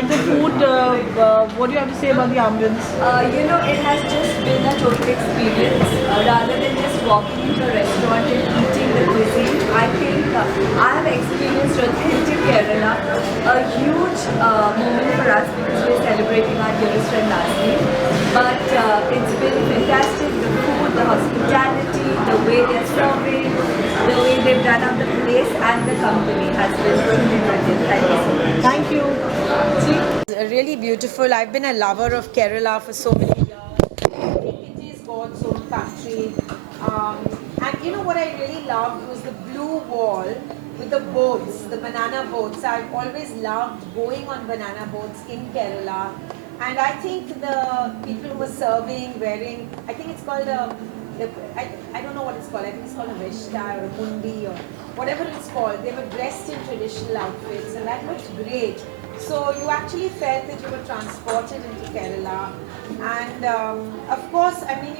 like the food? What do you have to say about the ambience? It has just been a total experience. Rather than just walking into a restaurant and eating the cuisine, I think I have experienced authentic Kerala. A huge moment for us because we're celebrating our dearest friend Nasri. But it's been fantastic. The food, the hospitality, the way they're serving, the way they've done up the place and the company has been truly brilliant. Thank you so much. Thank you. Really beautiful. I've been a lover of Kerala for so many years. I think it is God's own country. And you know what I really loved was the blue wall with the boats, the banana boats. I've always loved going on banana boats in Kerala. And I think the people who were serving, wearing, I think it's called I don't know what it's called. I think it's called a veshta or a mundi or whatever it's called. They were dressed in traditional outfits and that looked great. So you actually felt that you were transported into Kerala. And of course, I mean,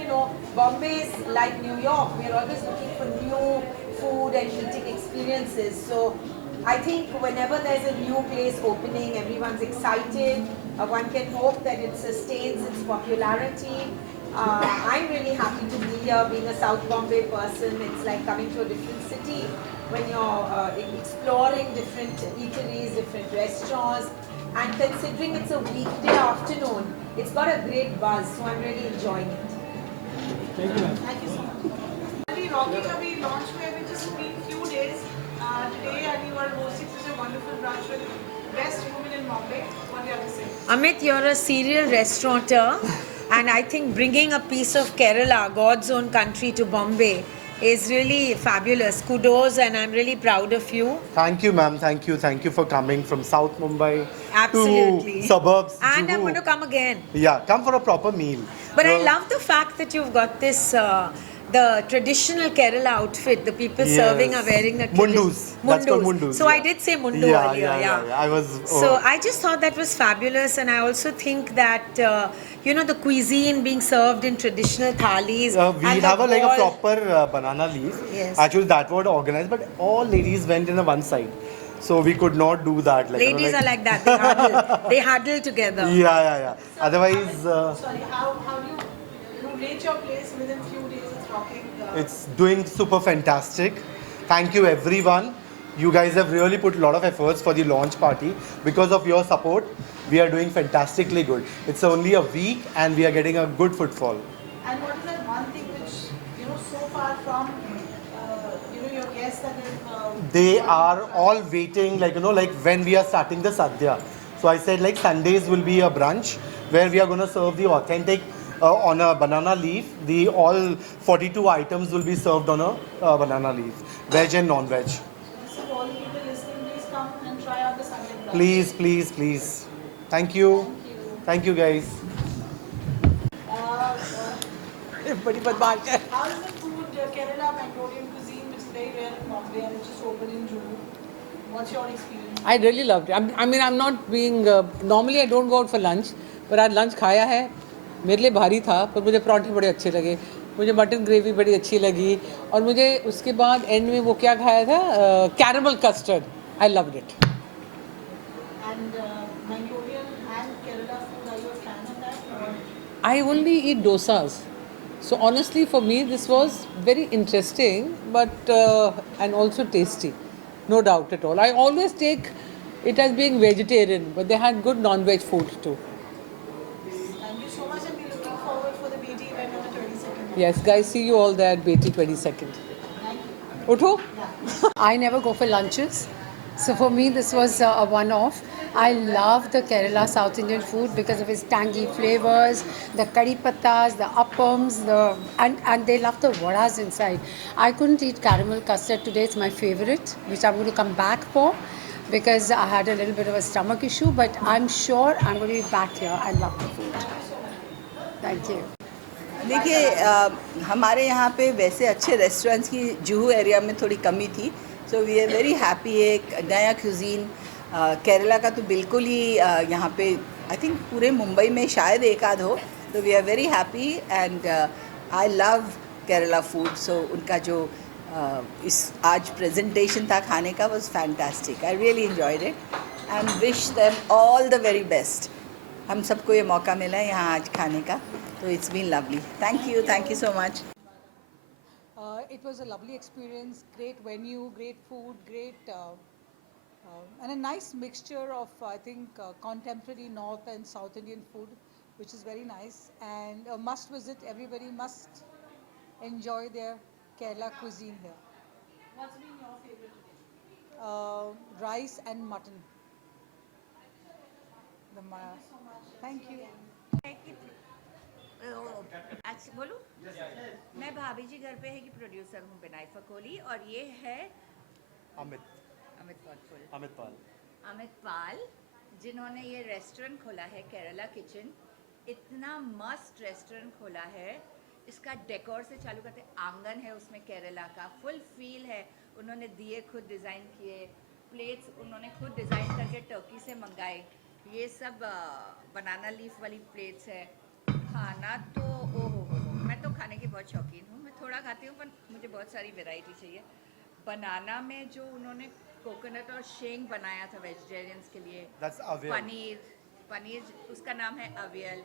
Bombay is like New York. We're always looking for new food and eating experiences. So I think whenever there's a new place opening, everyone's excited. One can hope that it sustains its popularity. I'm really happy to be here, being a South Bombay person. It's like coming to a different city when you're exploring different eateries, different restaurants, and considering it's a weekday afternoon, it's got a great buzz, so I'm really enjoying it. Thank you. Thank you so much. Rocky Kabi launched में अभी just been few days today, and you are hosting such a wonderful brunch with best women in Bombay. What do you have to say? Amit, you're a serial restaurateur, and I think bringing a piece of Kerala, God's own country, to Bombay is really fabulous. Kudos, and I'm really proud of you. Thank you, ma'am. Thank you. Thank you for coming from South Mumbai Absolutely. to suburbs. And Juhu. I'm going to come again. Yeah, come for a proper meal. But I love the fact that you've got this, the traditional Kerala outfit. The people serving are wearing the Mundus. That's called mundus. So I did say mundu earlier. Yeah. I was. So I just thought that was fabulous, and I also think that the cuisine being served in traditional thalis. We have a proper banana leaf. Yes. Actually, that was organized, but all ladies went in a one side, so we could not do that. Ladies are like that. They huddle. They huddle together. Yeah. Otherwise, Sorry, how do you rate your place within few days? It's rocking. it's doing super fantastic. Thank you, everyone. You guys have really put a lot of efforts for the launch party. Because of your support, we are doing fantastically good. It's only a week and we are getting a good footfall. And what is that one thing which so far from your guests that They are all waiting, like when we are starting the sadhya. So I said Sundays will be a brunch where we are going to serve the authentic on a banana leaf. The all 42 items will be served on a banana leaf, veg and non-veg. So all the people listening, please come and try out the Sunday brunch. Please. Thank you. Thank you, guys. How is the food, Kerala Mangolian cuisine, which is very rare in Bombay and it's just open in Juhu? What's your experience? I really loved it. I'm not being normally I don't go out for lunch, but आज lunch खाया है. मेरे लिए भारी था, पर मुझे पराठे बड़े अच्छे लगे. मुझे मटन ग्रेवी बड़ी अच्छी लगी और मुझे उसके बाद एंड में वो क्या खाया था, caramel custard. I loved it. And Mangolian and Kerala food, are you a fan of that? Or? I only eat dosas. So honestly, for me, this was very interesting, but and also tasty, no doubt at all. I always take it as being vegetarian, but they had good non-veg food too. Thank you so much, and we're looking forward for the BT event on the 22nd. Yes, guys, see you all there at Beti 22nd. Thank you. Utho? I never go for lunches. So for me, this was a one-off. I love the Kerala South Indian food because of its tangy flavors, the curry pattas, the appams, and they love the vadas inside. I couldn't eat caramel custard today. It's my favorite, which I'm going to come back for because I had a little bit of a stomach issue. But I'm sure I'm going to be back here. I love the food. Thank you. देखिए हमारे यहाँ पे वैसे अच्छे restaurants की Juhu area में थोड़ी कमी थी. So we are very happy. एक नया क्यूजीन केरला का तो बिल्कुल ही यहाँ पे आई थिंक पूरे मुंबई में शायद एक आध हो. तो we are very happy and I love Kerala food. So उनका जो इस आज प्रेजेंटेशन था खाने का was fantastic. I really enjoyed it and wish them all the very best. हम सबको ये मौका मिला है यहाँ आज खाने का, तो it's been lovely. Thank you so much. It was a lovely experience, great venue, great food, great and a nice mixture of, I think, contemporary North and South Indian food, which is very nice and a must visit. Everybody must enjoy their Kerala cuisine here. What's been your favorite today? Rice and mutton. Thank you. अच्छा बोलूं? मैं भाभी जी घर पे है कि producer हूँ बिनाई फकोली और ये है अमित पाल जिन्होंने ये रेस्टोरेंट खोला है केरला किचन। इतना मस्त रेस्टोरेंट खोला है, इसका डेकोर से चालू करते आंगन है उसमें केरला का फुल फील है। उन्होंने दिए खुद डिज़ाइन किए, प्लेट्स उन्होंने खुद डिज़ाइन करके टर्की से मंगाए। ये सब बनाना लीफ वाली प्लेट्स है। खाना तो ओहो मैं तो खाने की बहुत शौकीन हूँ, मैं थोड़ा खाती हूँ पर मुझे बहुत सारी वैरायटी चाहिए। बनाना में जो उन्होंने कोकोनट और शेंग बनाया था वेजिटेरियंस के लिए, पनीर उसका नाम है अवियल।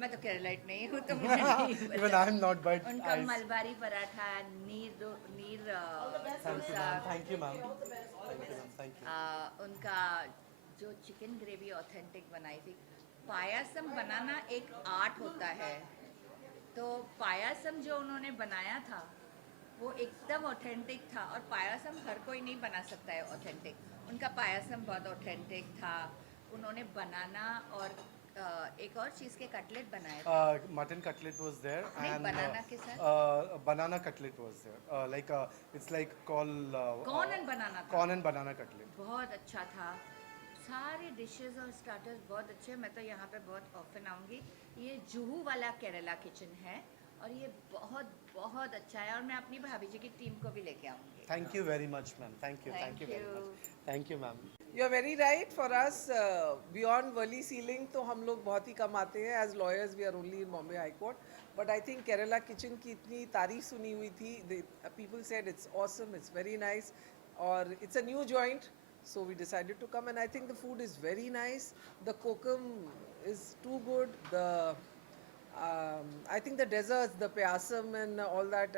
मैं तो केरलाइट नहीं हूँ तो मुझे नहीं Even I am not, but उनका मलबारी पराठा, नीर dosa, Thank you, ma'am. Thank you. उनका जो चिकन ग्रेवी ऑथेंटिक बनाई थी। पायासम बनाना एक आर्ट होता है, तो पायासम जो उन्होंने बनाया था वो एकदम ऑथेंटिक था और पायासम हर कोई नहीं बना सकता है ऑथेंटिक। उनका पायासम बहुत ऑथेंटिक था। उन्होंने बनाना और एक और चीज़ के कटलेट बनाए थे। Mutton cutlet was there and banana के साथ? banana cutlet was there. It's like called corn and banana था। corn and banana cutlet. बहुत अच्छा था। सारे डिशेस और स्टार्टर्स बहुत अच्छे हैं। मैं तो यहाँ पे बहुत ऑफन आऊँगी। ये जुहू वाला केरला किचन है और ये बहुत बहुत अच्छा है और मैं अपनी भाभी जी की टीम को भी लेके आऊँगी। Thank you very much, ma'am. Thank you very much. Thank you, ma'am. You are very right. For us, beyond Worli ceiling, तो हम लोग बहुत ही कम आते हैं. As lawyers, we are only in Bombay High Court. But I think Kerala Kitchen की इतनी तारीफ सुनी हुई थी. People said it's awesome, it's very nice, और it's a new joint. So we decided to come, and I think the food is very nice. The kokum is too good. I think the desserts, the payasam and all that.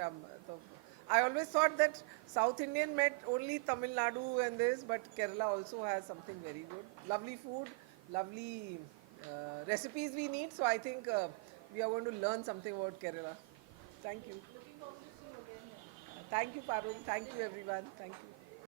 I always thought that South Indian meant only Tamil Nadu and this, but Kerala also has something very good. Lovely food, lovely recipes we need. So I think we are going to learn something about Kerala. Thank you. Thank you, Parul. Thank you, everyone. Thank you.